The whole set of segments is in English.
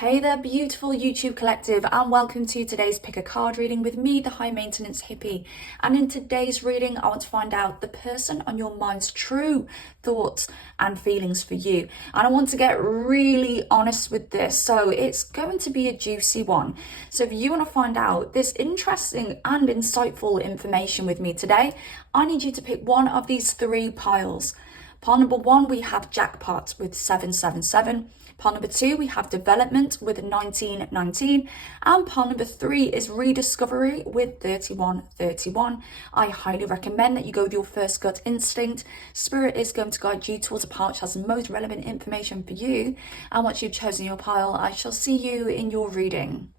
Hey there, beautiful YouTube collective, and welcome to today's pick a card reading with me, the high maintenance hippie. And in today's reading, I want to find out the person on your mind's true thoughts and feelings for you. And I want to get really honest with this, so it's going to be a juicy one. So if you want to find out this interesting and insightful information with me today, I need you to pick one of these three piles. Pile number one, we have jackpot with 777. Pile number two, we have development with 1919. And pile number three is rediscovery with 3131. I highly recommend that you go with your first gut instinct. Spirit is going to guide you towards a pile which has the most relevant information for you. And once you've chosen your pile, I shall see you in your reading.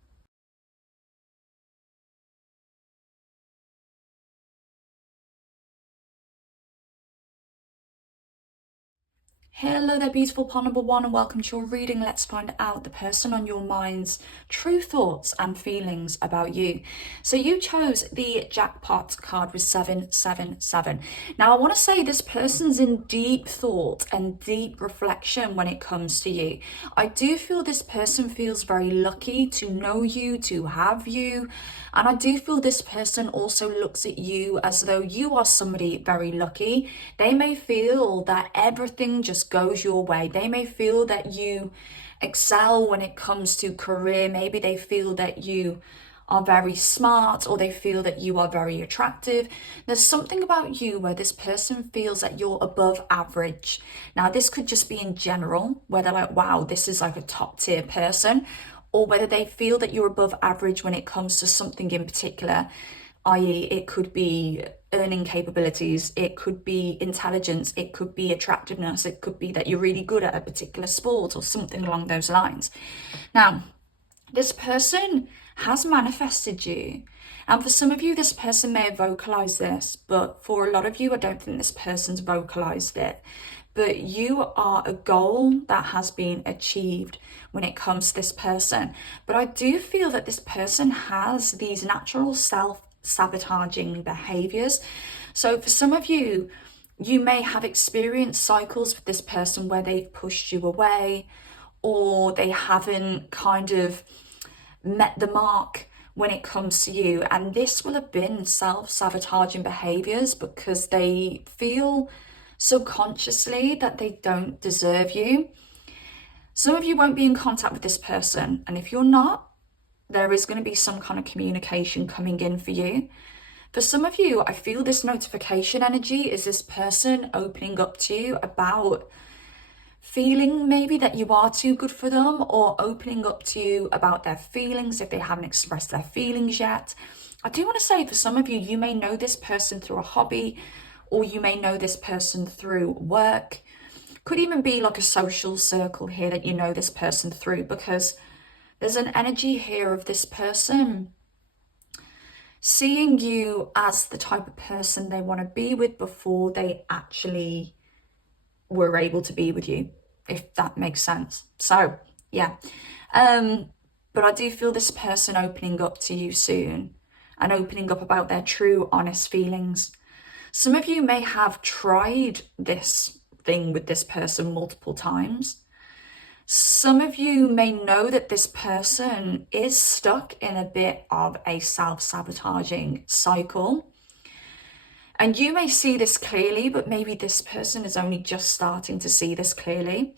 Hello there, beautiful pile number one, and welcome to your reading. Let's find out the person on your mind's true thoughts and feelings about you. So you chose the jackpot card with 777. Now I want to say this person's in deep thought and deep reflection when it comes to you. I do feel this person feels very lucky to know you, to have you. And I do feel this person also looks at you as though you are somebody very lucky. They may feel that everything just goes your way. They may feel that you excel when it comes to career. Maybe they feel that you are very smart, or they feel that you are very attractive. There's something about you where this person feels that you're above average. Now, this could just be in general, where they're like, wow, this is like a top tier person, or whether they feel that you're above average when it comes to something in particular, i.e. it could be earning capabilities, it could be intelligence, it could be attractiveness, it could be that you're really good at a particular sport or something along those lines. Now, this person has manifested you. And for some of you, this person may have vocalized this, but for a lot of you, I don't think this person's vocalized it. But you are a goal that has been achieved when it comes to this person. But I do feel that this person has these natural self-sabotaging behaviors. So for some of you, you may have experienced cycles with this person where they've pushed you away, or they haven't kind of met the mark when it comes to you. And this will have been self-sabotaging behaviors because they feel subconsciously that they don't deserve you. Some of you won't be in contact with this person, and if you're not, there is going to be some kind of communication coming in for you. For some of you, I feel this notification energy is this person opening up to you about feeling maybe that you are too good for them, or opening up to you about their feelings if they haven't expressed their feelings yet. I do want to say, for some of you, you may know this person through a hobby, or you may know this person through work. Could even be like a social circle here that you know this person through, because there's an energy here of this person seeing you as the type of person they want to be with before they actually were able to be with you, if that makes sense. So yeah, but I do feel this person opening up to you soon, and opening up about their true honest feelings. Some of you may have tried this thing with this person multiple times. Some of you may know that this person is stuck in a bit of a self-sabotaging cycle. And you may see this clearly, but maybe this person is only just starting to see this clearly.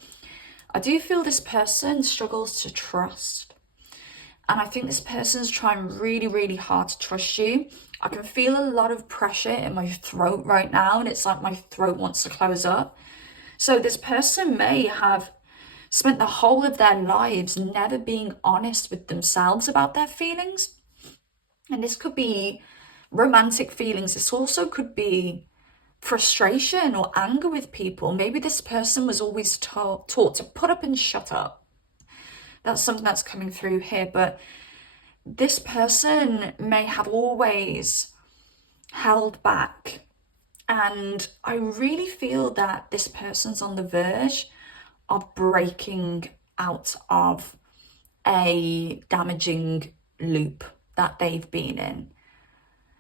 I do feel this person struggles to trust. And I think this person's trying really, really hard to trust you. I can feel a lot of pressure in my throat right now, and it's like my throat wants to close up. So this person may have spent the whole of their lives never being honest with themselves about their feelings. And this could be romantic feelings. This also could be frustration or anger with people. Maybe this person was always taught to put up and shut up. That's something that's coming through here. But this person may have always held back. And I really feel that this person's on the verge of breaking out of a damaging loop that they've been in.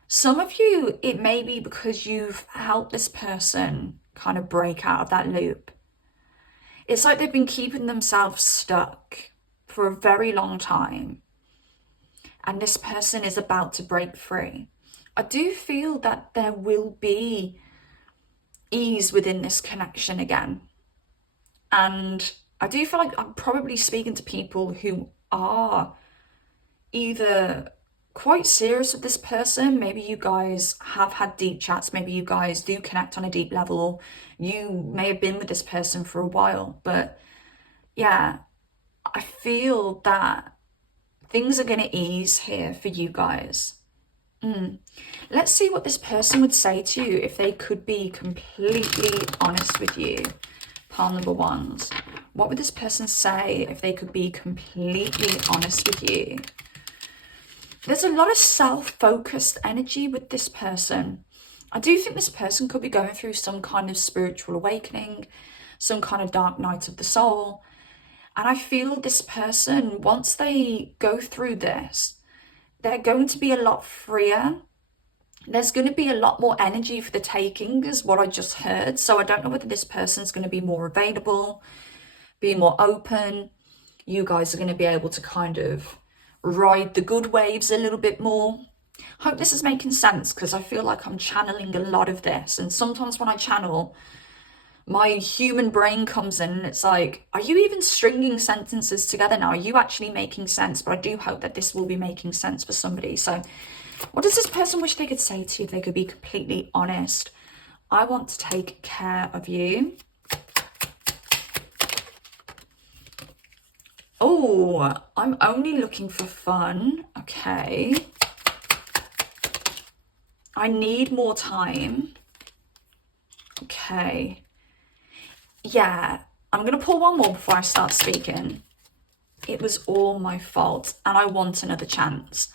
Some of you, it may be because you've helped this person kind of break out of that loop. It's like they've been keeping themselves stuck for a very long time, and this person is about to break free. I do feel that there will be ease within this connection again. And I do feel like I'm probably speaking to people who are either quite serious with this person. Maybe you guys have had deep chats. Maybe you guys do connect on a deep level. You may have been with this person for a while. But yeah, I feel that things are going to ease here for you guys. Let's see what this person would say to you if they could be completely honest with you. Pile number ones. What would this person say if they could be completely honest with you? There's a lot of self-focused energy with this person. I do think this person could be going through some kind of spiritual awakening, some kind of dark night of the soul. And I feel this person, once they go through this, they're going to be a lot freer. There's going to be a lot more energy for the taking, is what I just heard. So I don't know whether this person's going to be more available, be more open. You guys are going to be able to kind of ride the good waves a little bit more. Hope this is making sense, because I feel like I'm channeling a lot of this. And sometimes when I channel, my human brain comes in and it's like, are you even stringing sentences together now? Are you actually making sense? But I do hope that this will be making sense for somebody. So what does this person wish they could say to you if they could be completely honest? I want to take care of you. Oh, I'm only looking for fun. Okay. I need more time. Okay. Yeah, I'm going to pull one more before I start speaking. It was all my fault and I want another chance.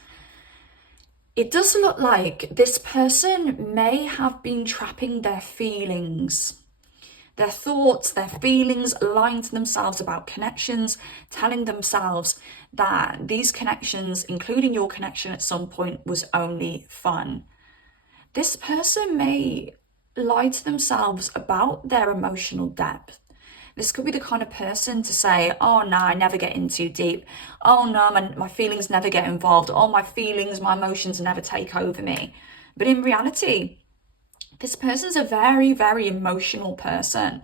It does look like this person may have been trapping their feelings, their thoughts, their feelings, lying to themselves about connections, telling themselves that these connections, including your connection at some point, was only fun. This person may lie to themselves about their emotional depth. This could be the kind of person to say, oh no, I never get in too deep. Oh no, my feelings never get involved. Oh, my feelings, my emotions never take over me. But in reality, this person's a very, very emotional person.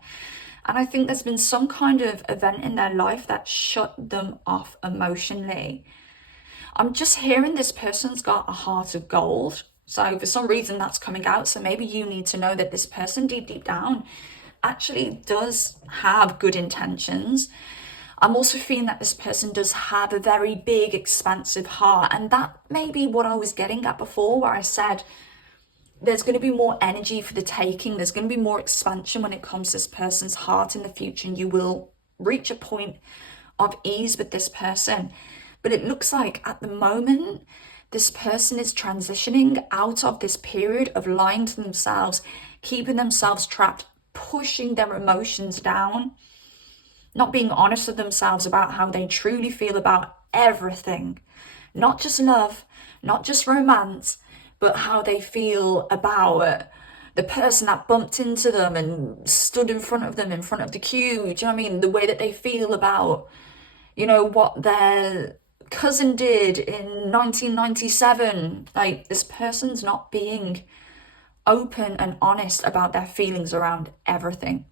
And I think there's been some kind of event in their life that shut them off emotionally. I'm just hearing this person's got a heart of gold. So for some reason that's coming out. So maybe you need to know that this person deep down actually does have good intentions. I'm also feeling that this person does have a very big, expansive heart. And that may be what I was getting at before, where I said there's going to be more energy for the taking. There's going to be more expansion when it comes to this person's heart in the future. And you will reach a point of ease with this person. But it looks like at the moment, this person is transitioning out of this period of lying to themselves, keeping themselves trapped, pushing their emotions down, not being honest with themselves about how they truly feel about everything. Not just love, not just romance, but how they feel about the person that bumped into them and stood in front of them in front of the queue. Do you know what I mean? The way that they feel about, you know, what their cousin did in 1997. Like, this person's not being open and honest about their feelings around everything.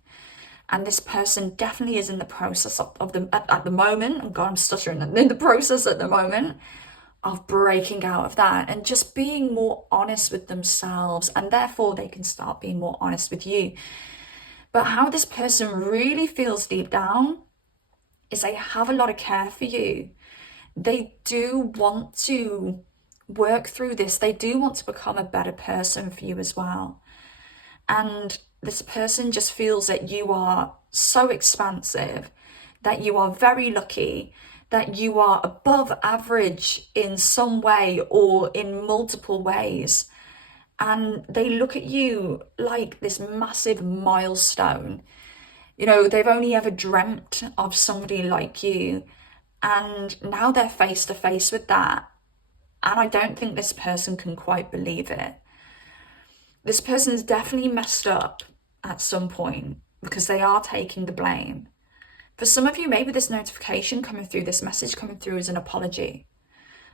And this person definitely is in the process of the at the moment, oh God, I'm stuttering, in the process at the moment of breaking out of that and just being more honest with themselves, and therefore they can start being more honest with you. But how this person really feels deep down is they have a lot of care for you. They do want to work through this. They do want to become a better person for you as well. And this person just feels that you are so expansive, that you are very lucky, that you are above average in some way or in multiple ways. And they look at you like this massive milestone. You know, they've only ever dreamt of somebody like you. And now they're face to face with that. And I don't think this person can quite believe it. This person's definitely messed up at some point because they are taking the blame. For some of you, maybe this notification coming through, this message coming through is an apology,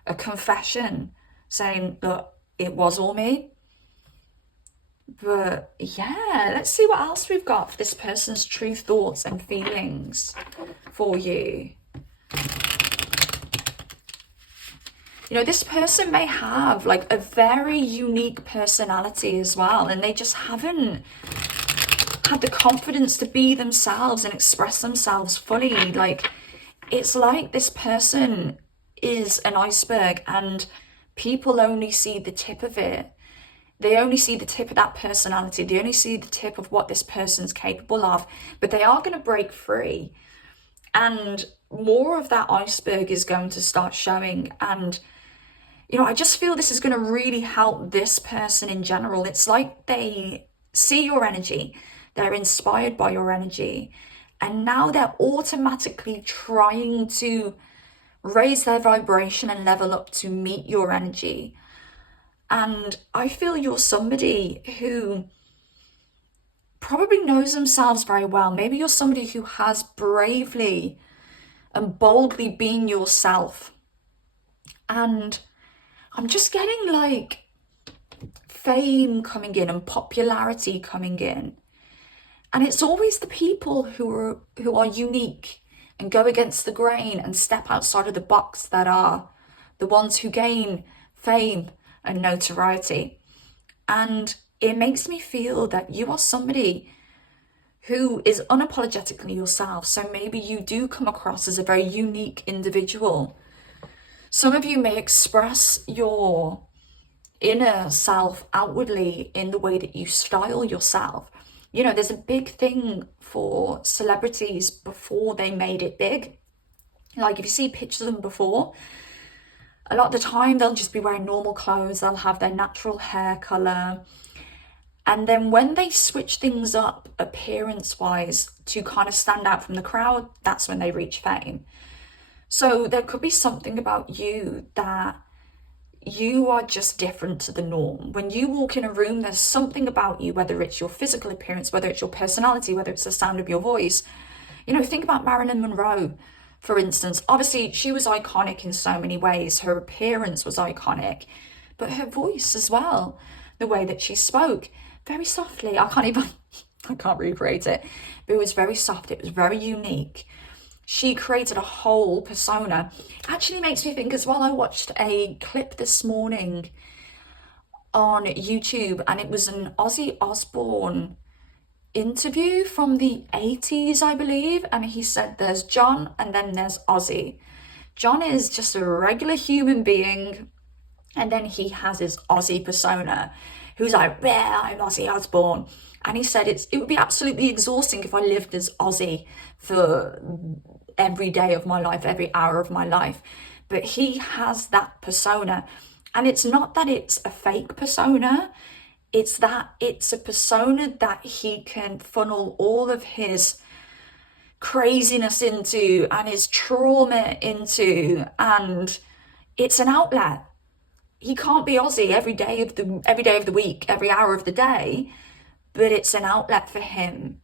a confession saying, look, it was all me. But yeah, let's see what else we've got for this person's true thoughts and feelings for you. You know, this person may have like a very unique personality as well, and they just haven't had the confidence to be themselves and express themselves fully. Like, it's like this person is an iceberg and people only see the tip of it. They only see the tip of that personality. They only see the tip of what this person's capable of, but they are going to break free. And more of that iceberg is going to start showing. And, you know, I just feel this is going to really help this person in general. It's like they see your energy. They're inspired by your energy. And now they're automatically trying to raise their vibration and level up to meet your energy. And I feel you're somebody who probably knows themselves very well. Maybe you're somebody who has bravely and boldly been yourself. And I'm just getting like fame coming in and popularity coming in. And it's always the people who are unique and go against the grain and step outside of the box that are the ones who gain fame and notoriety. And it makes me feel that you are somebody who is unapologetically yourself. So maybe you do come across as a very unique individual. Some of you may express your inner self outwardly in the way that you style yourself. You know, there's a big thing for celebrities before they made it big. Like if you see pictures of them before, a lot of the time they'll just be wearing normal clothes. They'll have their natural hair color. And then when they switch things up appearance-wise to kind of stand out from the crowd, that's when they reach fame. So there could be something about you that you are just different to the norm. When you walk in a room, there's something about you, whether it's your physical appearance, whether it's your personality, whether it's the sound of your voice. You know, think about Marilyn Monroe, for instance. Obviously, she was iconic in so many ways. Her appearance was iconic, but her voice as well, the way that she spoke, very softly. I can't recreate it, but it was very soft. It was very unique. She created a whole persona. Actually makes me think as well, I watched a clip this morning on YouTube and it was an Ozzy Osbourne interview from the 80s, I believe. And he said there's John and then there's Ozzy. John is just a regular human being. And then he has his Ozzy persona, who's like, yeah, I'm Ozzy Osbourne. And he said it would be absolutely exhausting if I lived as Ozzy for every day of my life, every hour of my life. But he has that persona. And it's not that it's a fake persona. It's that it's a persona that he can funnel all of his craziness into and his trauma into. And it's an outlet. He can't be Ozzy every day of the week, every hour of the day, but it's an outlet for him.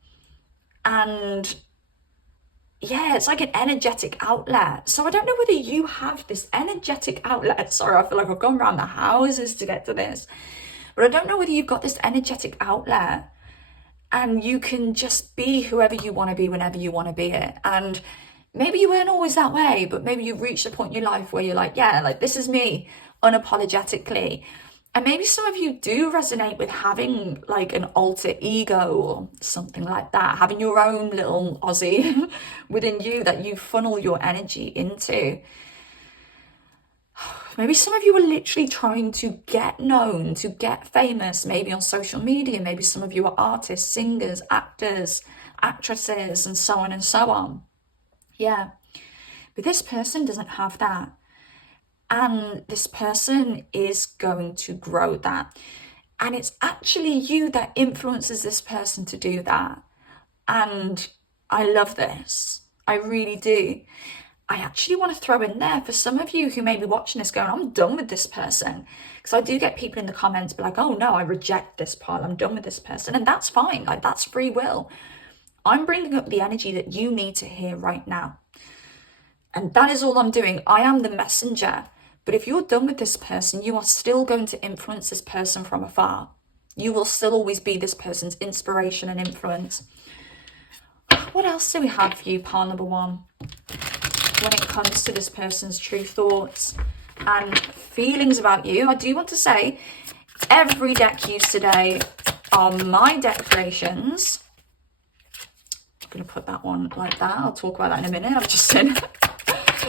And yeah, it's like an energetic outlet. So I don't know whether you have this energetic outlet. Sorry, I feel like I've gone around the houses to get to this. But I don't know whether you've got this energetic outlet and you can just be whoever you want to be whenever you want to be it. And maybe you weren't always that way, but maybe you've reached a point in your life where you're like, yeah, like this is me unapologetically. And maybe some of you do resonate with having like an alter ego or something like that, having your own little Ozzy within you that you funnel your energy into. Maybe some of you are literally trying to get known, to get famous, maybe on social media. Maybe some of you are artists, singers, actors, actresses, and so on and so on. Yeah, but this person doesn't have that. And this person is going to grow that. And it's actually you that influences this person to do that. And I love this. I really do. I actually want to throw in there for some of you who may be watching this going, I'm done with this person. Because I do get people in the comments be like, oh no, I reject this part. I'm done with this person. And that's fine. Like, that's free will. I'm bringing up the energy that you need to hear right now. And that is all I'm doing. I am the messenger. But if you're done with this person, you are still going to influence this person from afar. You will still always be this person's inspiration and influence. What else do we have for you, pile number one? When it comes to this person's true thoughts and feelings about you, I do want to say every deck used today are my deck creations. I'm going to put that one like that. I'll talk about that in a minute. I've just seen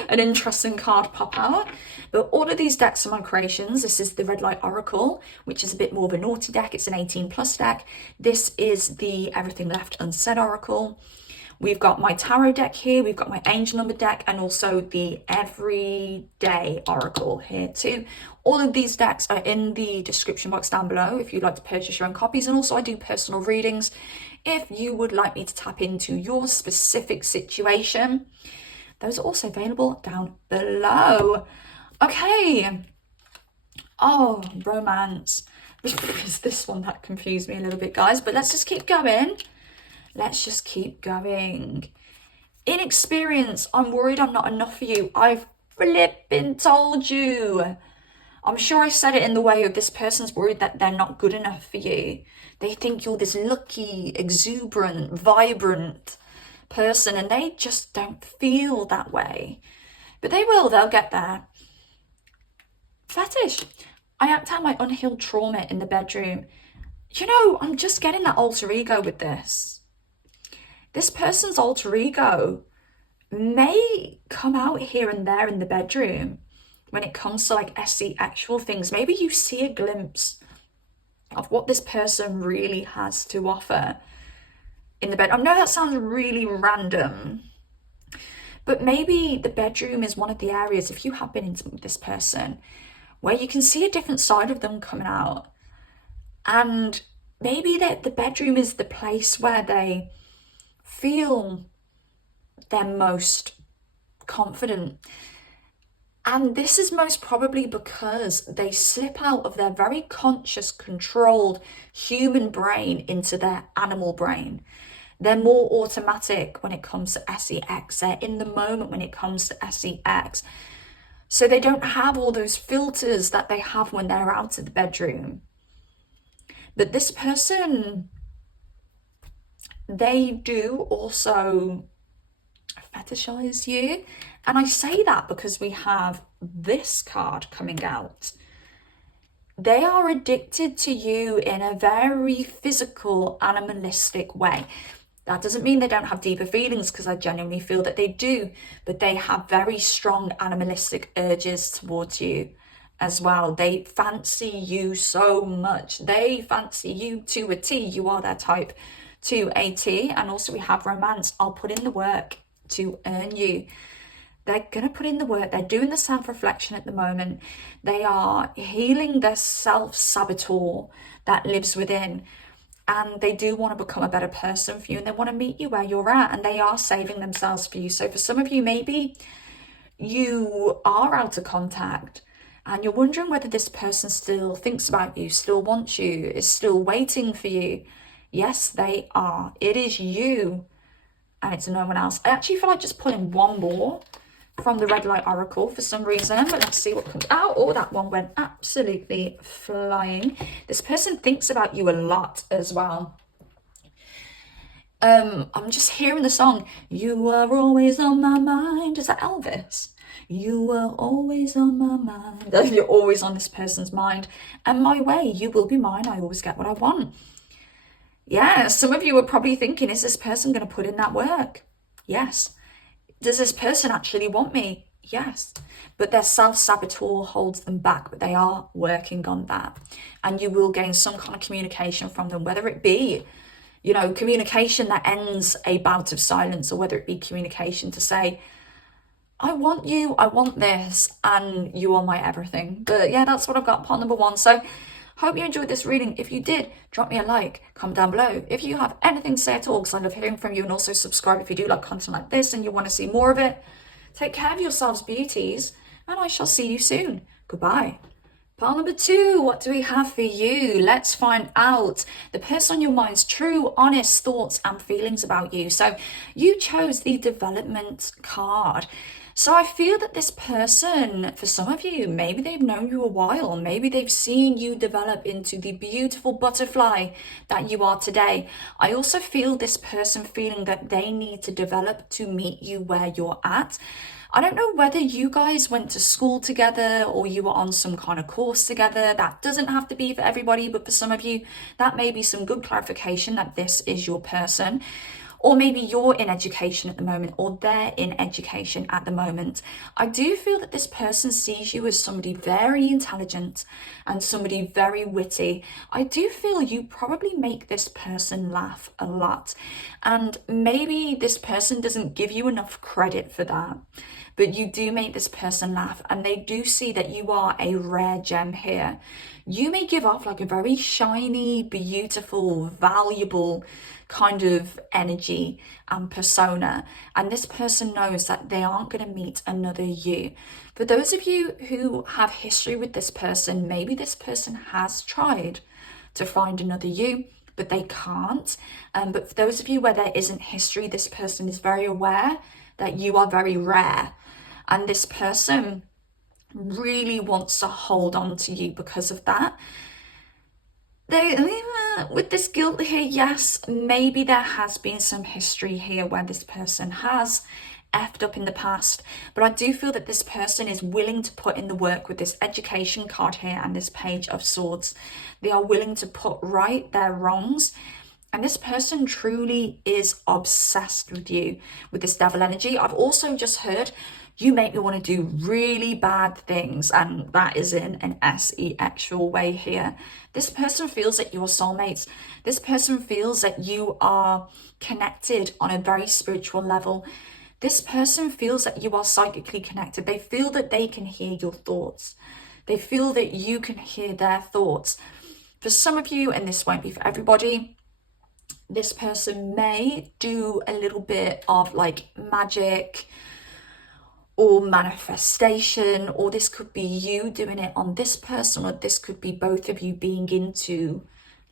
an interesting card pop out. But all of these decks are my creations. This is the Red Light Oracle, which is a bit more of a naughty deck. It's an 18+ deck. This is the Everything Left Unsaid Oracle. We've got my tarot deck here, we've got my angel number deck, and also the Everyday Oracle here too. All of these decks are in the description box down below if you'd like to purchase your own copies. And also I do personal readings if you would like me to tap into your specific situation. Those are also available down below. Okay. Oh, romance. It's this one that confused me a little bit, guys, but let's just keep going. Let's just keep going. Inexperience. I'm worried I'm not enough for you. I've flipping told you. I'm sure I said it in the way of this person's worried that they're not good enough for you. They think you're this lucky, exuberant, vibrant person, and they just don't feel that way. But they will. They'll get there. Fetish. I act out my unhealed trauma in the bedroom. You know, I'm just getting that alter ego with this. This person's alter ego may come out here and there in the bedroom when it comes to like SE actual things. Maybe you see a glimpse of what this person really has to offer in the bed. I know that sounds really random, but maybe the bedroom is one of the areas, if you have been intimate with this person, where you can see a different side of them coming out. And maybe that the bedroom is the place where they feel they're most confident. And this is most probably because they slip out of their very conscious, controlled human brain into their animal brain. They're more automatic when it comes to SEX. They're in the moment when it comes to SEX. So they don't have all those filters that they have when they're out of the bedroom. But this person, they do also fetishize you. And I say that because we have this card coming out. They are addicted to you in a very physical, animalistic way. That doesn't mean they don't have deeper feelings, because I genuinely feel that they do, but they have very strong animalistic urges towards you as well. They fancy you so much. They fancy you to a T. You are their type to a T. And also we have romance. I'll put in the work to earn you. They're going to put in the work. They're doing the self-reflection at the moment. They are healing their self-saboteur that lives within. And they do want to become a better person for you. And they want to meet you where you're at. And they are saving themselves for you. So for some of you, maybe you are out of contact and you're wondering whether this person still thinks about you, still wants you, is still waiting for you. Yes, they are. It is you and it's no one else. I actually feel like just pulling one more from the Red Light Oracle for some reason, but let's see what comes out. Oh, that one went absolutely flying. This person thinks about you a lot as well. I'm just hearing the song, you are always on my mind. Is that Elvis? You are always on my mind. You're always on this person's mind. And my way, you will be mine. I always get what I want. Yeah, some of you are probably thinking, is this person going to put in that work? Yes. Does this person actually want me? Yes. But their self-saboteur holds them back, but they are working on that. And you will gain some kind of communication from them, whether it be, you know, communication that ends a bout of silence, or whether it be communication to say, I want you, I want this, and you are my everything. But yeah, that's what I've got, part number one. So hope you enjoyed this reading. If you did, drop me a like, comment down below. If you have anything to say at all, because I love hearing from you, and also subscribe if you do like content like this and you want to see more of it. Take care of yourselves, beauties, and I shall see you soon. Goodbye. Pile number two, what do we have for you? Let's find out the person on your mind's true, honest thoughts and feelings about you. So you chose the development card. So I feel that this person, for some of you, maybe they've known you a while. Maybe they've seen you develop into the beautiful butterfly that you are today. I also feel this person feeling that they need to develop to meet you where you're at. I don't know whether you guys went to school together or you were on some kind of course together. That doesn't have to be for everybody, but for some of you, that may be some good clarification that this is your person. Or maybe you're in education at the moment, or they're in education at the moment. I do feel that this person sees you as somebody very intelligent and somebody very witty. I do feel you probably make this person laugh a lot. And maybe this person doesn't give you enough credit for that, but you do make this person laugh, and they do see that you are a rare gem here. You may give off like a very shiny, beautiful, valuable kind of energy and persona, and this person knows that they aren't going to meet another you. For those of you who have history with this person, maybe this person has tried to find another you, but they can't. But for those of you where there isn't history, this person is very aware that you are very rare, and this person really wants to hold on to you because of that. With this guilt here, yes, maybe there has been some history here where this person has effed up in the past, but I do feel that this person is willing to put in the work with this education card here and this Page of Swords. They are willing to put right their wrongs, and this person truly is obsessed with you with this devil energy. I've also just heard you make me want to do really bad things, and that is in an SE-actual way here. This person feels that you're soulmates. This person feels that you are connected on a very spiritual level. This person feels that you are psychically connected. They feel that they can hear your thoughts. They feel that you can hear their thoughts. For some of you, and this won't be for everybody, this person may do a little bit of like magic or manifestation, or this could be you doing it on this person, or this could be both of you being into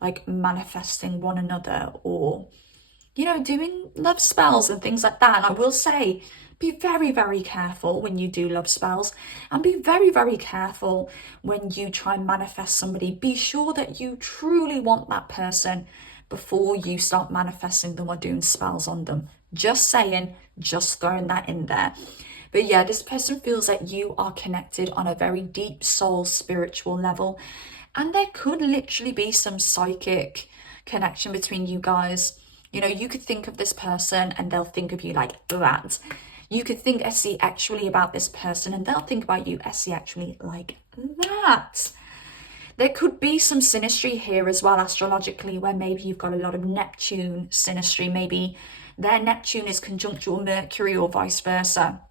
like manifesting one another, or you know, doing love spells and things like that. And I will say, be very, very careful when you do love spells, and be very, very careful when you try and manifest somebody. Be sure that you truly want that person before you start manifesting them or doing spells on them. Just saying, just throwing that in there. But yeah, this person feels that you are connected on a very deep soul spiritual level, and there could literally be some psychic connection between you guys. You know, you could think of this person and they'll think of you like that. You could think SE actually about this person and they'll think about you SE actually like that. There could be some synastry here as well astrologically, where maybe you've got a lot of Neptune synastry. Maybe their Neptune is conjunct your Mercury or vice versa.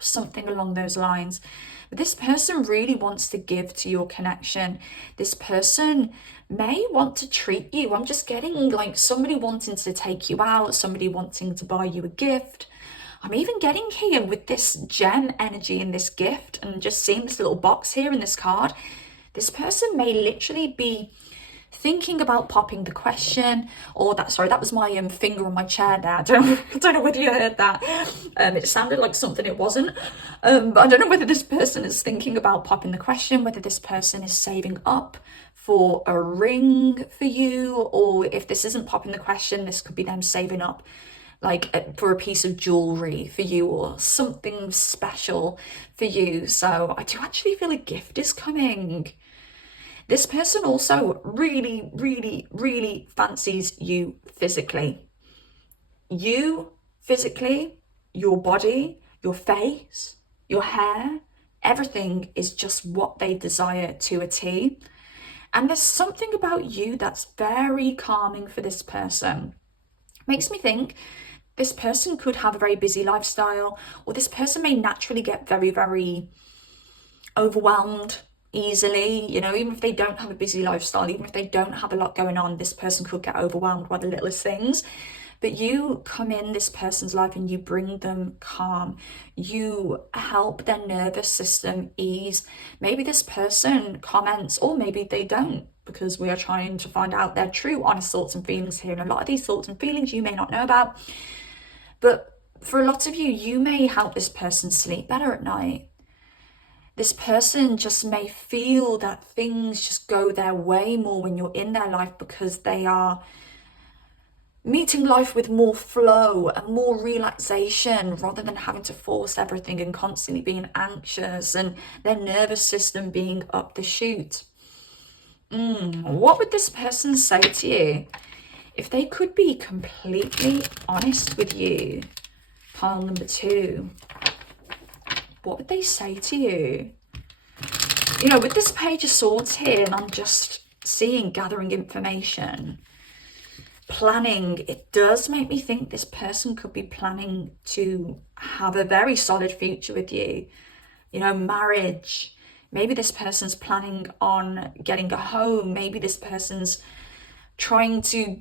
Something along those lines. But this person really wants to give to your connection. This person may want to treat you. I'm just getting like somebody wanting to take you out, somebody wanting to buy you a gift. I'm even getting here with this gem energy in this gift, and just seeing this little box here in this card. This person may literally be thinking about popping the question, or that was my finger on my chair there. I don't know whether you heard that. It sounded like something it wasn't. But I don't know whether this person is thinking about popping the question, whether this person is saving up for a ring for you, or if this isn't popping the question, this could be them saving up like for a piece of jewelry for you or something special for you. So I do actually feel a gift is coming. This person also really, really, really fancies you physically. You physically, your body, your face, your hair, everything is just what they desire to a T. And there's something about you that's very calming for this person. Makes me think this person could have a very busy lifestyle, or this person may naturally get very, very overwhelmed easily. You know, even if they don't have a busy lifestyle, even if they don't have a lot going on, this person could get overwhelmed by the littlest things. but you come in this person's life and you bring them calm. You help their nervous system ease. Maybe this person comments, or maybe they don't, because we are trying to find out their true honest thoughts and feelings here. And a lot of these thoughts and feelings you may not know about, but for a lot of you, you may help this person sleep better at night. This person just may feel that things just go their way more when you're in their life, because they are meeting life with more flow and more relaxation, rather than having to force everything and constantly being anxious and their nervous system being up the chute. What would this person say to you if they could be completely honest with you? Pile number 2. What would they say to you? You know, with this Page of Swords here, and I'm just seeing gathering information, planning, it does make me think this person could be planning to have a very solid future with you. You know, marriage. Maybe this person's planning on getting a home. Maybe this person's trying to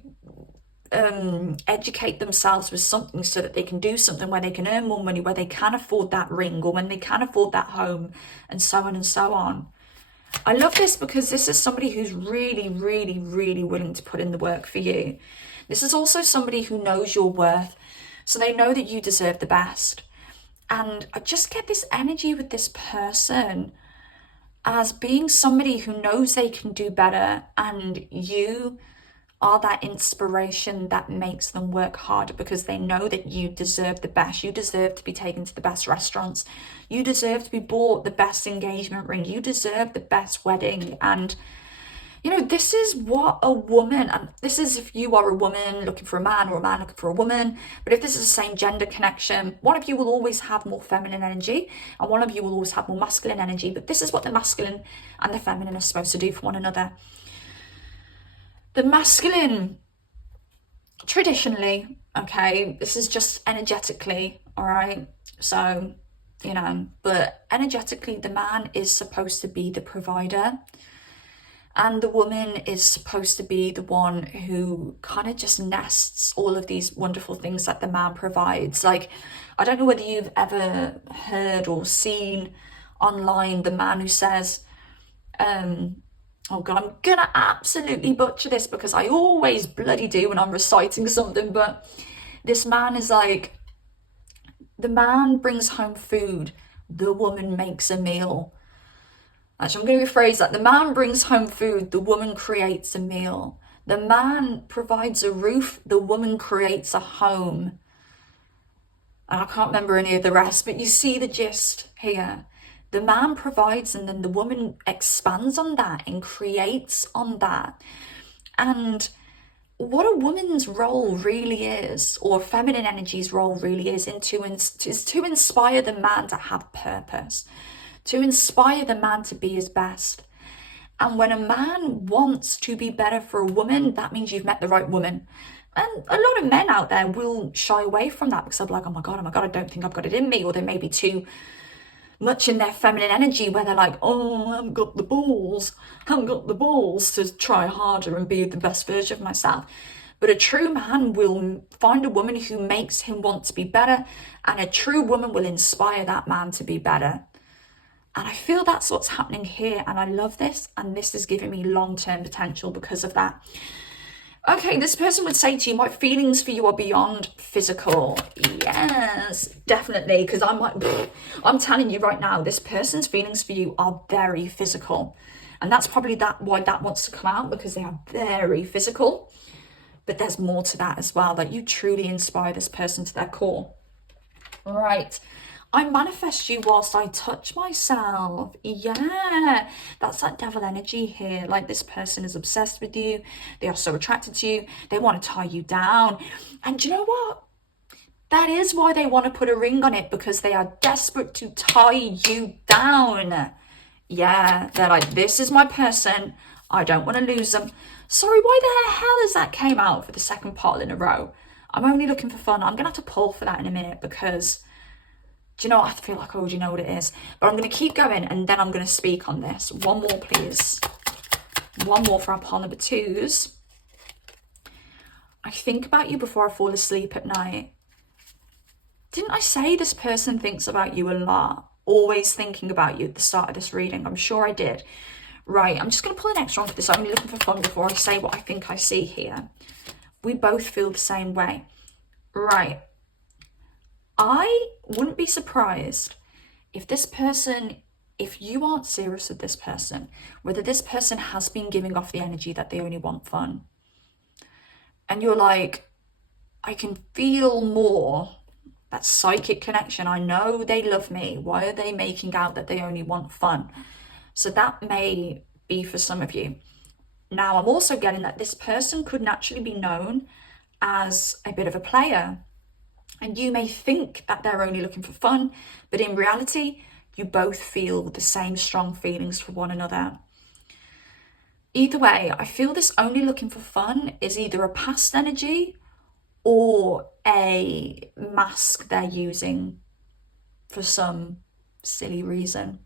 educate themselves with something so that they can do something where they can earn more money, where they can afford that ring, or when they can afford that home, and so on and so on. I love this because this is somebody who's really, really, really willing to put in the work for you. This is also somebody who knows your worth, so they know that you deserve the best. And I just get this energy with this person as being somebody who knows they can do better, and you are that inspiration that makes them work harder, because they know that you deserve the best. You deserve to be taken to the best restaurants. You deserve to be bought the best engagement ring. You deserve the best wedding. And, you know, this is what a woman, and this is if you are a woman looking for a man, or a man looking for a woman, but if this is the same gender connection, one of you will always have more feminine energy, and one of you will always have more masculine energy. But this is what the masculine and the feminine are supposed to do for one another. The masculine, traditionally, okay, this is just energetically, all right? So, you know, but energetically, the man is supposed to be the provider, and the woman is supposed to be the one who kind of just nests all of these wonderful things that the man provides. Like, I don't know whether you've ever heard or seen online the man who says, oh God, I'm gonna absolutely butcher this because I always bloody do when I'm reciting something, but this man is like, the man brings home food, the woman makes a meal. Actually, I'm going to rephrase that. The man brings home food, the woman creates a meal. The man provides a roof, the woman creates a home. And I can't remember any of the rest, but you see the gist here. The man provides, and then the woman expands on that and creates on that. And what a woman's role really is, or feminine energy's role really is to inspire the man to have purpose, to inspire the man to be his best. And when a man wants to be better for a woman, that means you've met the right woman. And a lot of men out there will shy away from that because they're like, oh my God, I don't think I've got it in me. Or they may be too much in their feminine energy where they're like, oh, I haven't got the balls to try harder and be the best version of myself. But a true man will find a woman who makes him want to be better, and a true woman will inspire that man to be better. And I feel that's what's happening here, and I love this, and this is giving me long-term potential because of that. Okay, this person would say to you, my feelings for you are beyond physical. Yes, definitely, because I'm telling you right now, this person's feelings for you are very physical. And that's probably why that wants to come out, because they are very physical. But there's more to that as well, that you truly inspire this person to their core. Right. I manifest you whilst I touch myself. Yeah, that's that devil energy here. Like, this person is obsessed with you. They are so attracted to you. They want to tie you down. And do you know what? That is why they want to put a ring on it, because they are desperate to tie you down. Yeah, they're like, this is my person. I don't want to lose them. Sorry, why the hell has that came out for the second part in a row? I'm only looking for fun. I'm going to have to pull for that in a minute, because... do you know what? I feel like I already know what it is. But I'm going to keep going, and then I'm going to speak on this. One more, please. One more for our pile number 2s. I think about you before I fall asleep at night. Didn't I say this person thinks about you a lot? Always thinking about you at the start of this reading. I'm sure I did. Right, I'm just going to pull an extra one for this. I'm only looking for fun before I say what I think I see here. We both feel the same way. Right. I wouldn't be surprised if this person, if you aren't serious with this person, whether this person has been giving off the energy that they only want fun. And you're like, I can feel more, that psychic connection. I know they love me. Why are they making out that they only want fun? So that may be for some of you. Now, I'm also getting that this person could naturally be known as a bit of a player. And you may think that they're only looking for fun, but in reality, you both feel the same strong feelings for one another. Either way, I feel this only looking for fun is either a past energy or a mask they're using for some silly reason.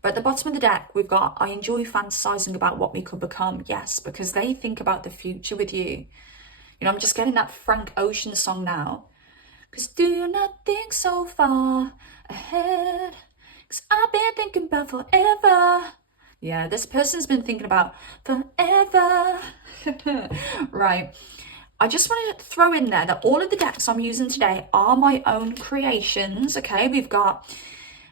But at the bottom of the deck, we've got, I enjoy fantasizing about what we could become. Yes, because they think about the future with you. You know, I'm just getting that Frank Ocean song now. Cause do you not think so far ahead? Cause I've been thinking about forever. Yeah, this person's been thinking about forever. Right. I just want to throw in there that all of the decks I'm using today are my own creations. Okay, we've got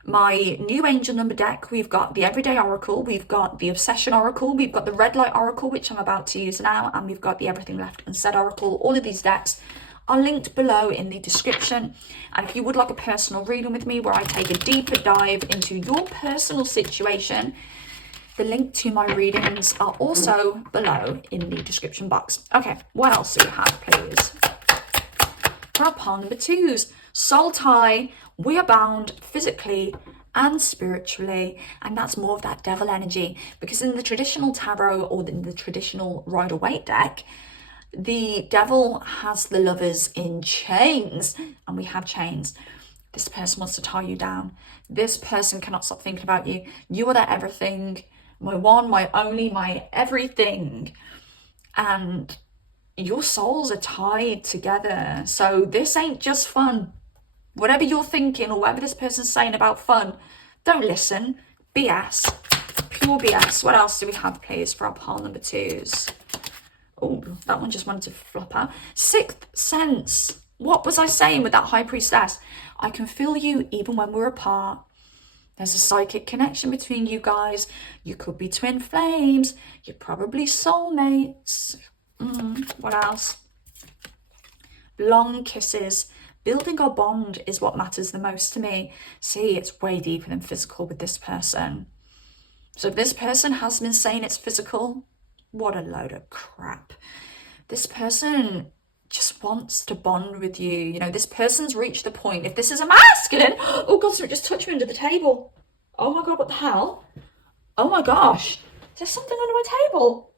my new angel number deck, we've got the everyday oracle, we've got the obsession oracle, we've got the red light oracle, which I'm about to use now, and we've got the everything left unsaid oracle. All of these decks are linked below in the description. And if you would like a personal reading with me where I take a deeper dive into your personal situation, the link to my readings are also below in the description box. Okay, what else do we have, please? For our pile number 2s, soul tie, we are bound physically and spiritually, and that's more of that devil energy, because in the traditional tarot or in the traditional Rider-Waite deck, the devil has the lovers in chains, and we have chains. This person wants to tie you down. This person cannot stop thinking about you. You are their everything, my one, my only, my everything. And your souls are tied together. So this ain't just fun. Whatever you're thinking or whatever this person's saying about fun, don't listen. BS. Pure BS. What else do we have, please, for our pile number 2s? Oh, that one just wanted to flop out. Sixth sense. What was I saying with that high priestess? I can feel you even when we're apart. There's a psychic connection between you guys. You could be twin flames. You're probably soulmates. What else? Long kisses. Building our bond is what matters the most to me. See, it's way deeper than physical with this person. So if this person has been saying it's physical, what a load of crap. This person just wants to bond with you. You know, this person's reached the point. If this is a masculine, oh God, something just touched me under the table. Oh my God, what the hell? Oh my gosh, there's something under my table.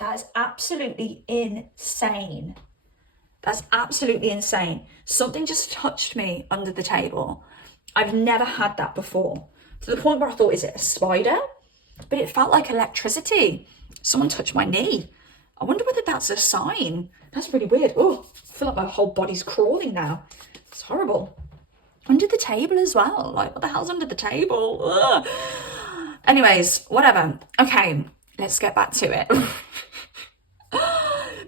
That is absolutely insane. That's absolutely insane. Something just touched me under the table. I've never had that before. To the point where I thought, is it a spider? But it felt like electricity. Someone touched my knee. I wonder whether that's a sign. That's really weird. Oh, I feel like my whole body's crawling now. It's horrible. Under the table as well. Like, what the hell's under the table? Ugh. Anyways, whatever. Okay, let's get back to it.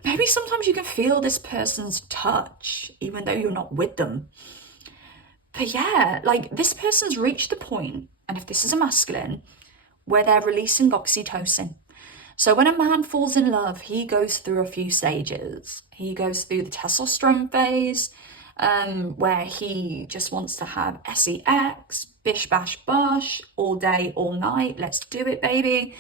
Maybe sometimes you can feel this person's touch, even though you're not with them. But yeah, like this person's reached the point, and if this is a masculine, where they're releasing oxytocin. So when a man falls in love, he goes through a few stages. He goes through the testosterone phase, where he just wants to have sex, bish, bash, bosh, all day, all night. Let's do it, baby.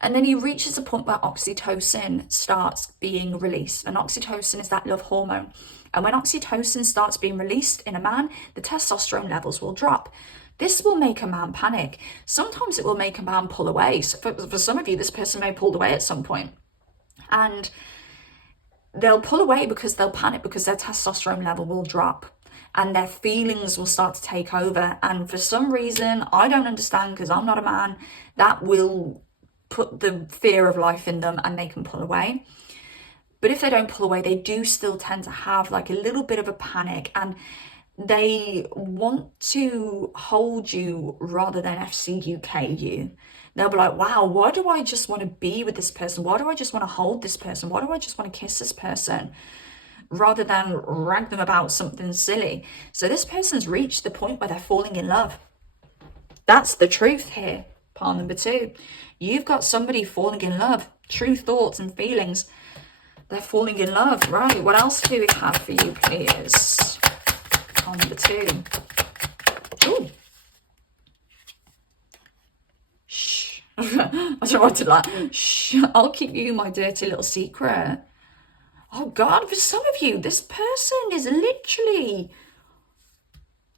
And then he reaches a point where oxytocin starts being released. And oxytocin is that love hormone. And when oxytocin starts being released in a man, the testosterone levels will drop. This will make a man panic. Sometimes it will make a man pull away. So for some of you, this person may pull away at some point. And they'll pull away because they'll panic because their testosterone level will drop. And their feelings will start to take over. And for some reason, I don't understand because I'm not a man, that will put the fear of life in them and they can pull away. But if they don't pull away, they do still tend to have like a little bit of a panic, and they want to hold you rather than FCUK you. They'll be like, wow, why do I just want to be with this person? Why do I just want to hold this person? Why do I just want to kiss this person? Rather than rag them about something silly. So this person's reached the point where they're falling in love. That's the truth here, part number 2. You've got somebody falling in love. True thoughts and feelings. They're falling in love. Right, what else do we have for you, please? Part number 2. Ooh. Shh. I don't want to laugh. Shh. I'll keep you my dirty little secret. Oh God, for some of you, this person is literally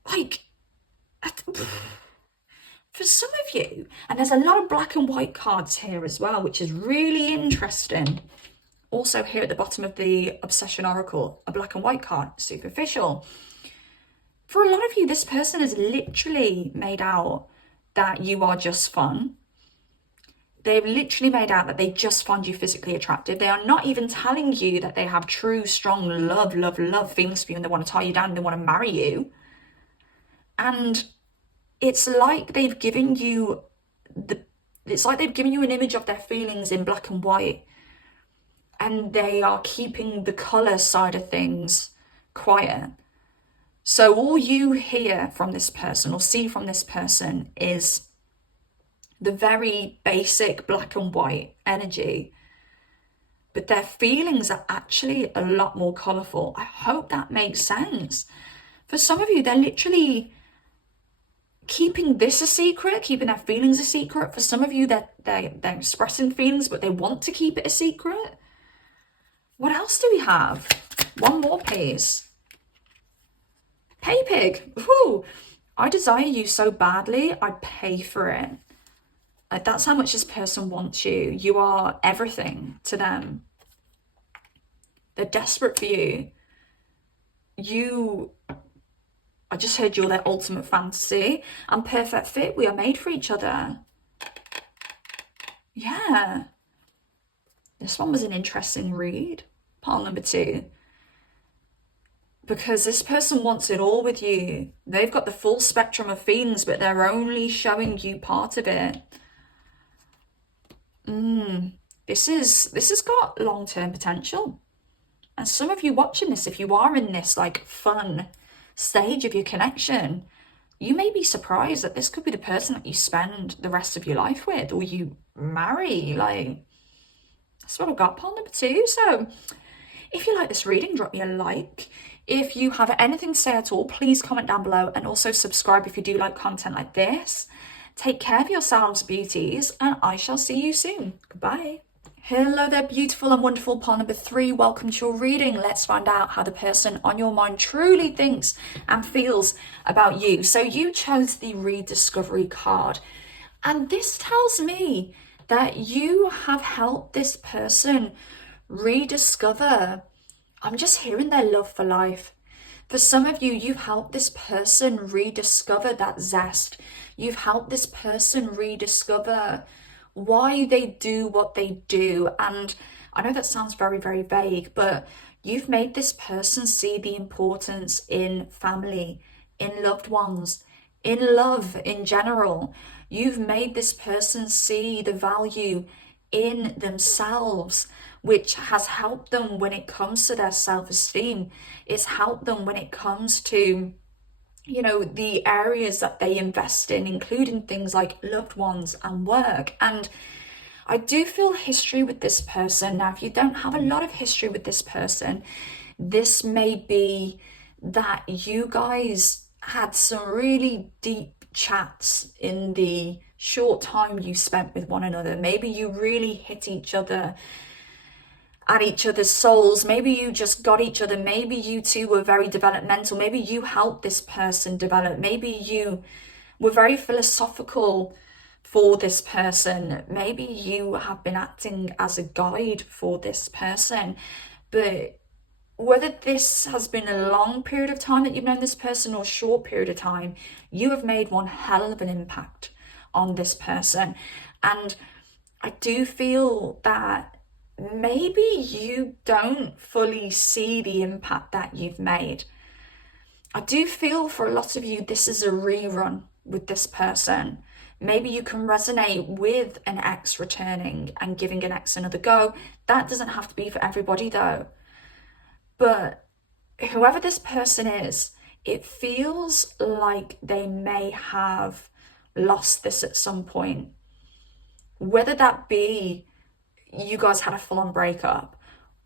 like, for some of you, and there's a lot of black and white cards here as well, which is really interesting. Also here at the bottom of the Obsession Oracle, a black and white card, superficial. For a lot of you, this person has literally made out that you are just fun. They've literally made out that they just find you physically attractive. They are not even telling you that they have true, strong love feelings for you, and they want to tie you down and they want to marry you. And it's like they've given you an image of their feelings in black and white, and they are keeping the color side of things quiet. So all you hear from this person or see from this person is the very basic black and white energy, but their feelings are actually a lot more colorful. I hope that makes sense. For some of you, they're literally keeping this a secret, keeping their feelings a secret. For some of you, they're expressing feelings, but they want to keep it a secret. What else do we have? One more, please. Pay pig. Ooh, I desire you so badly, I'd pay for it. Like, that's how much this person wants you. You are everything to them. They're desperate for you. I just heard you're their ultimate fantasy and perfect fit. We are made for each other. Yeah. This one was an interesting read, part number 2. Because this person wants it all with you. They've got the full spectrum of feelings, but they're only showing you part of it. This has got long-term potential. And some of you watching this, if you are in this like fun stage of your connection, you may be surprised that this could be the person that you spend the rest of your life with, or you marry. Like, that's what I've got, part number 2. So if you like this reading, drop me a like. If you have anything to say at all, please comment down below, and also subscribe if you do like content like this. Take care of yourselves, beauties, and I shall see you soon. Goodbye. Hello there, beautiful and wonderful part number 3. Welcome to your reading. Let's find out how the person on your mind truly thinks and feels about you. So you chose the rediscovery card, and this tells me that you have helped this person rediscover, I'm just hearing, their love for life. For some of you, you've helped this person rediscover that zest. You've helped this person rediscover why they do what they do. And I know that sounds very, very vague, but you've made this person see the importance in family, in loved ones, in love in general. You've made this person see the value in themselves, which has helped them when it comes to their self-esteem. It's helped them when it comes to, you know, the areas that they invest in, including things like loved ones and work. And I do feel history with this person. Now, if you don't have a lot of history with this person, this may be that you guys had some really deep chats in the short time you spent with one another. Maybe you really hit each other at each other's souls. Maybe you just got each other. Maybe you two were very developmental. Maybe you helped this person develop. Maybe you were very philosophical for this person. Maybe you have been acting as a guide for this person. But whether this has been a long period of time that you've known this person or a short period of time, you have made one hell of an impact on this person. And I do feel that maybe you don't fully see the impact that you've made. I do feel for a lot of you, this is a rerun with this person. Maybe you can resonate with an ex returning and giving an ex another go. That doesn't have to be for everybody though. But whoever this person is, it feels like they may have lost this at some point. Whether that be you guys had a full-on breakup,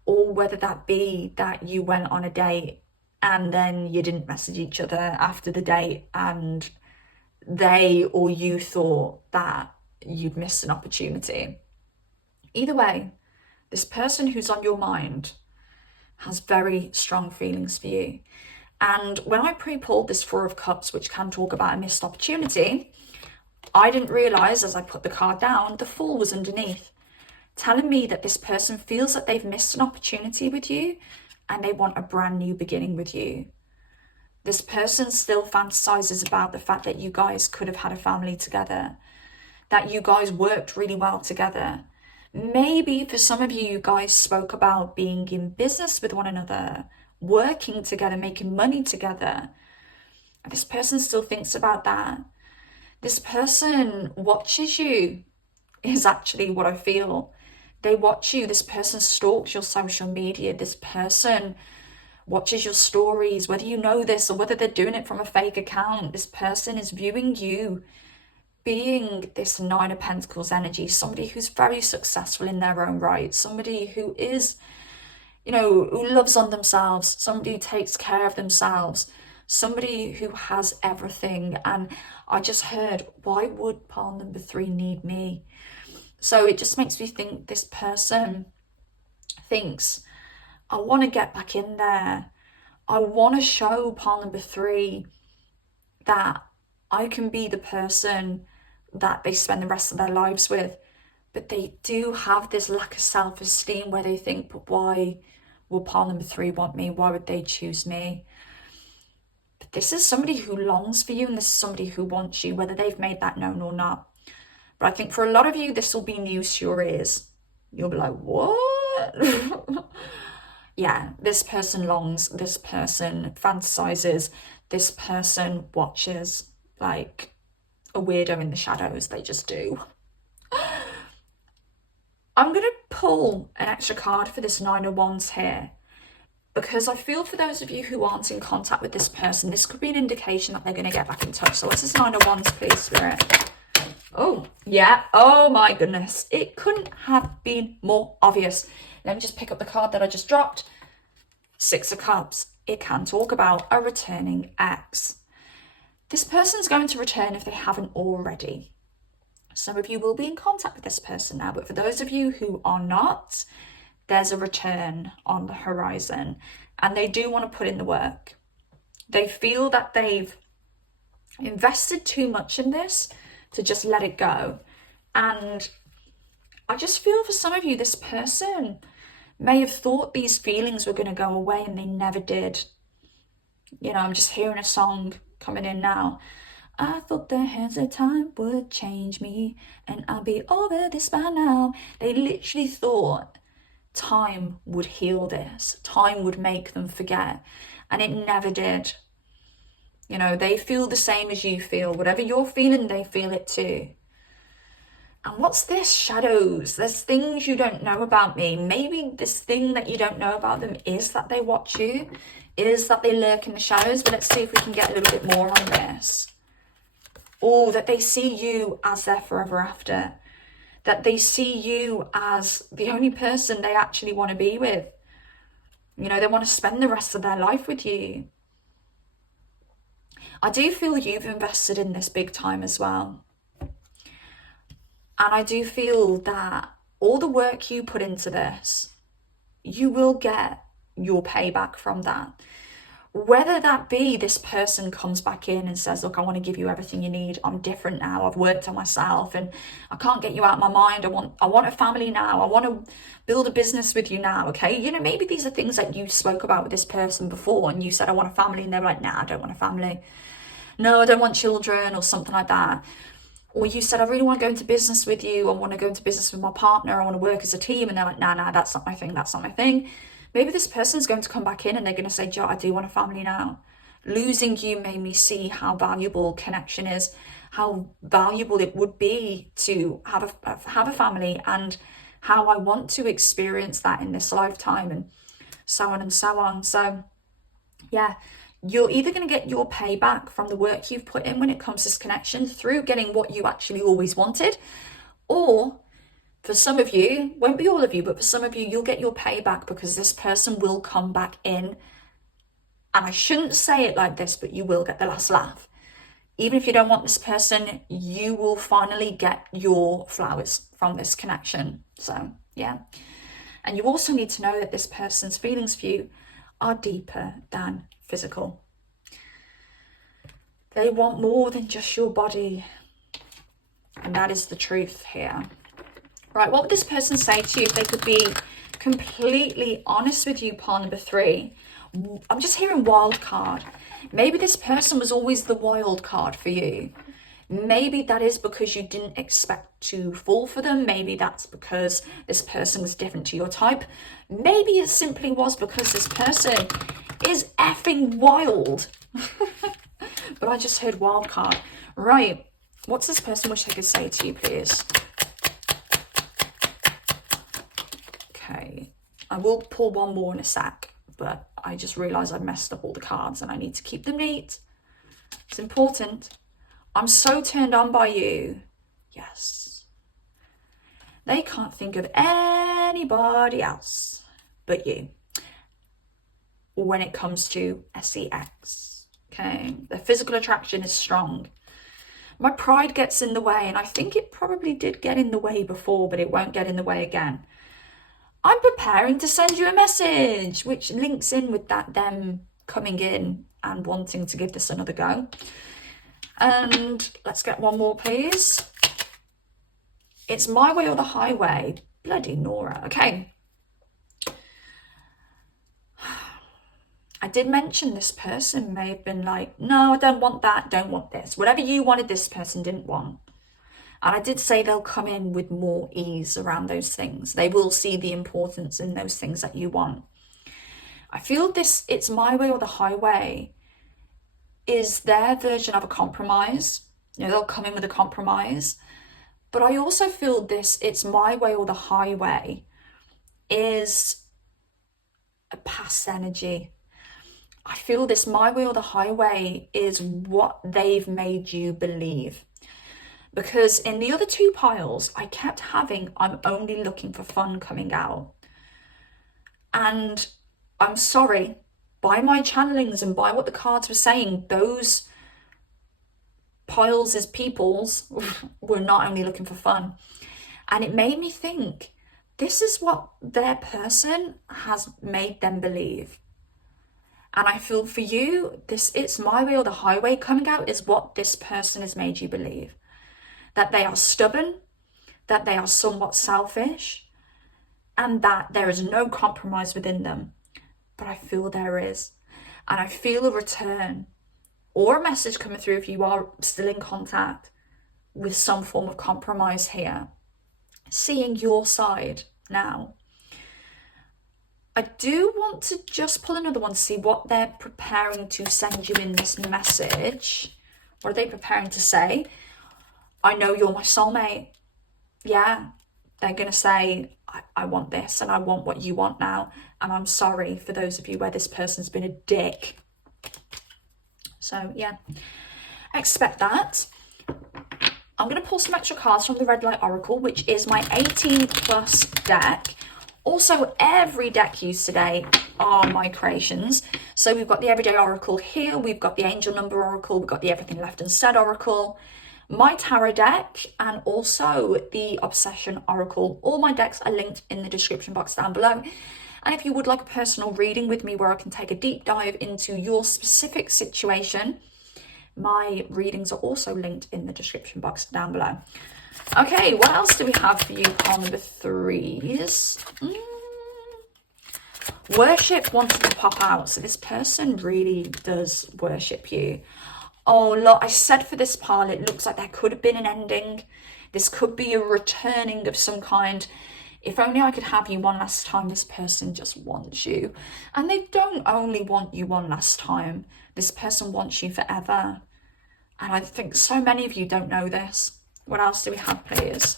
or whether that be that you went on a date and then you didn't message each other after the date and they or you thought that you'd missed an opportunity. Either way, this person who's on your mind has very strong feelings for you. And when I pre-pulled this Four of Cups, which can talk about a missed opportunity, I didn't realise as I put the card down, the Fool was underneath, telling me that this person feels that they've missed an opportunity with you and they want a brand new beginning with you. This person still fantasizes about the fact that you guys could have had a family together, that you guys worked really well together. Maybe for some of you, you guys spoke about being in business with one another, working together, making money together. And this person still thinks about that. This person watches you, is actually what I feel. They watch you. This person stalks your social media. This person watches your stories, whether you know this or whether they're doing it from a fake account. This person is viewing you being this Nine of Pentacles energy, somebody who's very successful in their own right, somebody who is, who loves on themselves, somebody who takes care of themselves, somebody who has everything. And I just heard, why would pile number 3 need me? So it just makes me think this person thinks, I want to get back in there. I want to show pile number 3 that I can be the person that they spend the rest of their lives with. But they do have this lack of self-esteem where they think, but why will pile number 3 want me? Why would they choose me? But this is somebody who longs for you, and this is somebody who wants you, whether they've made that known or not. But I think for a lot of you, this will be news to your ears. You'll be like, what? Yeah, this person longs, this person fantasizes, this person watches like a weirdo in the shadows. They just do. I'm going to pull an extra card for this Nine of Wands here, because I feel for those of you who aren't in contact with this person, this could be an indication that they're going to get back in touch. So what's this Nine of Wands, please, Spirit? Oh, yeah. Oh, my goodness. It couldn't have been more obvious. Let me just pick up the card that I just dropped. Six of Cups. It can talk about a returning ex. This person's going to return if they haven't already. Some of you will be in contact with this person now, but for those of you who are not, there's a return on the horizon, and they do want to put in the work. They feel that they've invested too much in this to just let it go. And I just feel for some of you, this person may have thought these feelings were going to go away and they never did. I'm just hearing a song coming in now. I thought the hands of time would change me and I'll be over this by now. They literally thought time would heal this. Time would make them forget. And it never did. They feel the same as you feel. Whatever you're feeling, they feel it too. And what's this? Shadows. There's things you don't know about me. Maybe this thing that you don't know about them is that they watch you, is that they lurk in the shadows. But let's see if we can get a little bit more on this. Or that they see you as their forever after. That they see you as the only person they actually want to be with. They want to spend the rest of their life with you. I do feel you've invested in this big time as well. And I do feel that all the work you put into this, you will get your payback from that. Whether that be this person comes back in and says, look, I want to give you everything you need. I'm different now. I've worked on myself and I can't get you out of my mind. I want a family now. I want to build a business with you now. Okay. Maybe these are things that you spoke about with this person before and you said, I want a family. And they were like, nah, I don't want a family. No, I don't want children or something like that. Or you said, I really want to go into business with you. I want to go into business with my partner. I want to work as a team. And they're like, nah, that's not my thing. That's not my thing. Maybe this person's going to come back in and they're going to say, Joe, I do want a family now. Losing you made me see how valuable connection is, how valuable it would be to have a family, and how I want to experience that in this lifetime, and so on and so on. So yeah, you're either going to get your payback from the work you've put in when it comes to this connection through getting what you actually always wanted, or for some of you, won't be all of you, but for some of you, you'll get your payback because this person will come back in. And I shouldn't say it like this, but you will get the last laugh. Even if you don't want this person, you will finally get your flowers from this connection. So yeah. And you also need to know that this person's feelings for you are deeper than physical. They want more than just your body. And that is the truth here. Right, what would this person say to you if they could be completely honest with you, pile number 3? I'm just hearing wild card. Maybe this person was always the wild card for you. Maybe that is because you didn't expect to fall for them. Maybe that's because this person was different to your type. Maybe it simply was because this person is effing wild. But I just heard wild card. Right, what's this person wish they could say to you, please? Okay, I will pull one more in a sec, but I just realised I've messed up all the cards and I need to keep them neat. It's important. I'm so turned on by you. Yes. They can't think of anybody else but you when it comes to sex. Okay, the physical attraction is strong. My pride gets in the way, and I think it probably did get in the way before, but it won't get in the way again. I'm preparing to send you a message, which links in with that them coming in and wanting to give this another go. And let's get one more, please. It's my way or the highway. Bloody Nora. Okay. I did mention this person may have been like, no, I don't want that, don't want this. Whatever you wanted, this person didn't want. And I did say they'll come in with more ease around those things. They will see the importance in those things that you want. I feel this, it's my way or the highway, is their version of a compromise. You know, they'll come in with a compromise. But I also feel this, it's my way or the highway, is a past energy. I feel this, my way or the highway, is what they've made you believe. Because in the other two piles, I kept having, I'm only looking for fun coming out. And I'm sorry, by my channelings and by what the cards were saying, those piles as peoples were not only looking for fun. And it made me think, this is what their person has made them believe. And I feel for you, this, it's my way or the highway coming out is what this person has made you believe. That they are stubborn, that they are somewhat selfish, and that there is no compromise within them. But I feel there is. And I feel a return or a message coming through if you are still in contact with some form of compromise here. Seeing your side now. I do want to just pull another one to see what they're preparing to send you in this message. What are they preparing to say? I know you're my soulmate. Yeah, they're going to say, I want this and I want what you want now. And I'm sorry for those of you where this person's been a dick. So yeah, expect that. I'm going to pull some extra cards from the Red Light Oracle, which is my 18 plus deck. Also, every deck used today are my creations. So we've got the Everyday Oracle here. We've got the Angel Number Oracle. We've got the Everything Left Unsaid Oracle. My tarot deck, and also the Obsession Oracle. All my decks are linked in the description box down below. And if you would like a personal reading with me where I can take a deep dive into your specific situation, my readings are also linked in the description box down below. Okay, what else do we have for you on number 3s? Worship wanted to pop out. So this person really does worship you. Oh, look, I said for this pile, it looks like there could have been an ending. This could be a returning of some kind. If only I could have you one last time. This person just wants you. And they don't only want you one last time. This person wants you forever. And I think so many of you don't know this. What else do we have, please?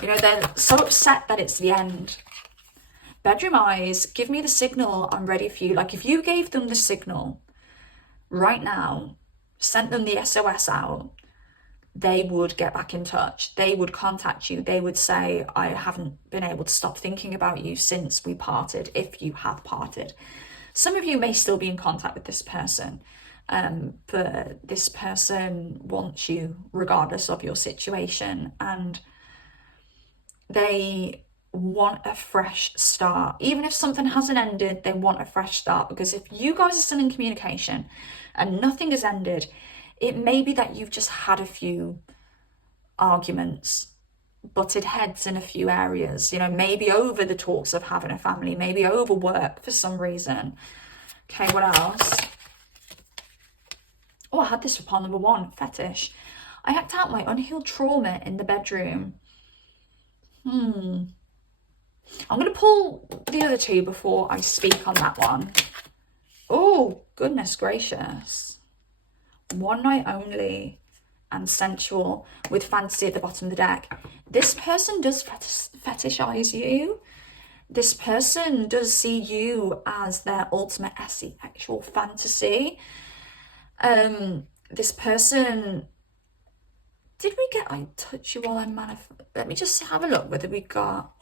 You know, they're so upset that it's the end. Bedroom eyes, give me the signal. I'm ready for you. Like, if you gave them the signal right now, sent them the SOS out, they would get back in touch. They would contact you. They would say, I haven't been able to stop thinking about you since we parted, if you have parted. Some of you may still be in contact with this person, but this person wants you regardless of your situation, and they want a fresh start. Even if something hasn't ended, they want a fresh start, because if you guys are still in communication and nothing has ended, it may be that you've just had a few arguments, butted heads in a few areas, you know, maybe over the talks of having a family, maybe over work for some reason. Okay, what else? Oh, I had this for pile number 1, fetish. I act out my unhealed trauma in the bedroom. I'm going to pull the other 2 before I speak on that one. Oh, goodness gracious. One night only and sensual with fantasy at the bottom of the deck. This person does fetishize you. This person does see you as their ultimate sexual fantasy. This person... Did we get I touch you while I manifest? Let me just have a look whether we got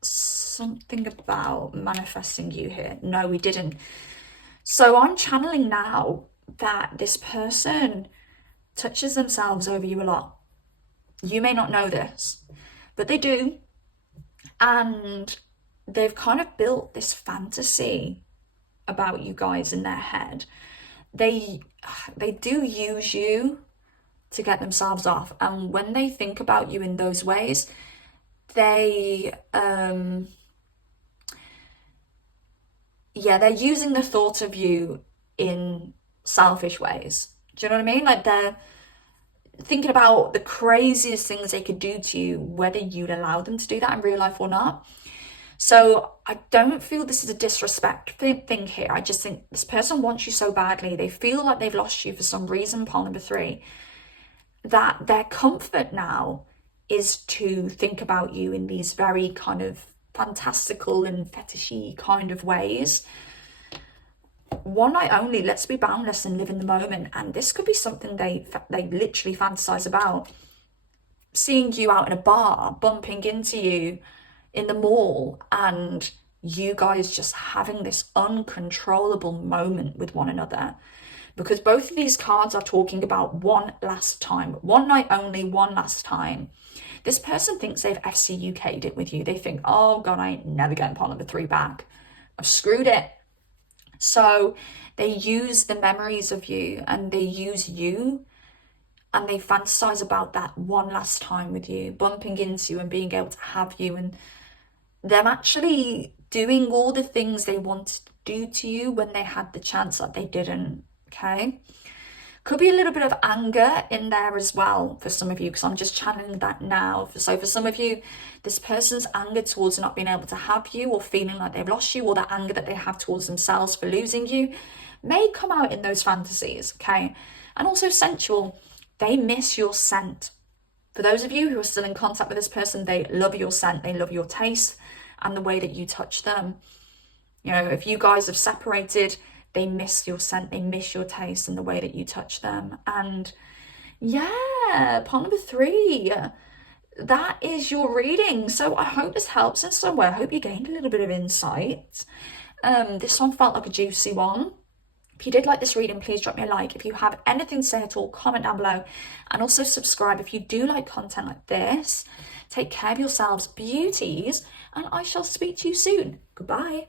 something about manifesting you here. No, we didn't. So I'm channeling now that this person touches themselves over you a lot. You may not know this, but they do. And they've kind of built this fantasy about you guys in their head. They do use you to get themselves off, and when they think about you in those ways, they're using the thought of you in selfish ways. Do you know what I mean? Like, they're thinking about the craziest things they could do to you, whether you'd allow them to do that in real life or not. So I don't feel this is a disrespect thing here. I just think this person wants you so badly. They feel like they've lost you for some reason, pile number 3, that their comfort now is to think about you in these very kind of fantastical and fetishy kind of ways. One night only, let's be boundless and live in the moment. And this could be something they literally fantasize about. Seeing you out in a bar, bumping into you in the mall, and you guys just having this uncontrollable moment with one another. Because both of these cards are talking about one last time. One night only, one last time. This person thinks they've FCUK'd it with you. They think, oh God, I ain't never getting pile number 3 back. I've screwed it. So they use the memories of you, and they use you, and they fantasize about that one last time with you, bumping into you and being able to have you, and them actually doing all the things they wanted to do to you when they had the chance that they didn't. Okay, could be a little bit of anger in there as well for some of you, because I'm just channeling that now. So for some of you, this person's anger towards not being able to have you, or feeling like they've lost you, or that anger that they have towards themselves for losing you, may come out in those fantasies. Okay, and also sensual, they miss your scent. For those of you who are still in contact with this person, they love your scent, they love your taste and the way that you touch them. You know, if you guys have separated, they miss your scent, they miss your taste and the way that you touch them. And yeah, pile number 3, that is your reading. So I hope this helps in some way. I hope you gained a little bit of insight. This one felt like a juicy one. If you did like this reading, please drop me a like. If you have anything to say at all, comment down below. And also subscribe if you do like content like this. Take care of yourselves, beauties, and I shall speak to you soon. Goodbye.